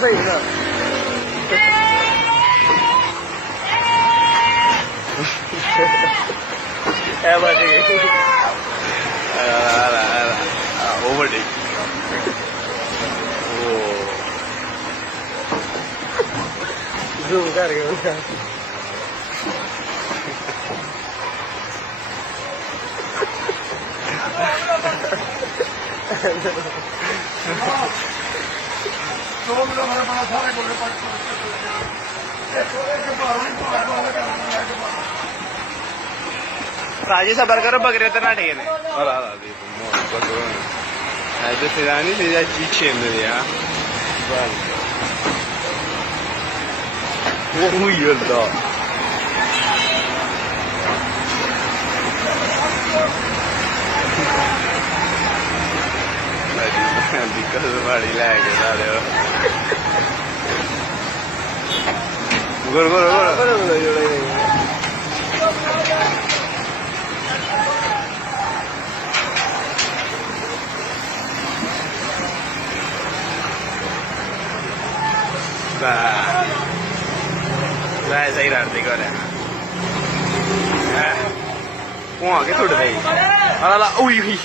सही ना overtake. zoom कर गया राजे सबर करो बकरे तो ना ठीक है तो फिरानी सीधा पीछे मेरे यहाँ वो यल्ला दिक्कत बड़ी लागे सारे गोर गोर गोर सही रहा है वो आगे थोड़े उई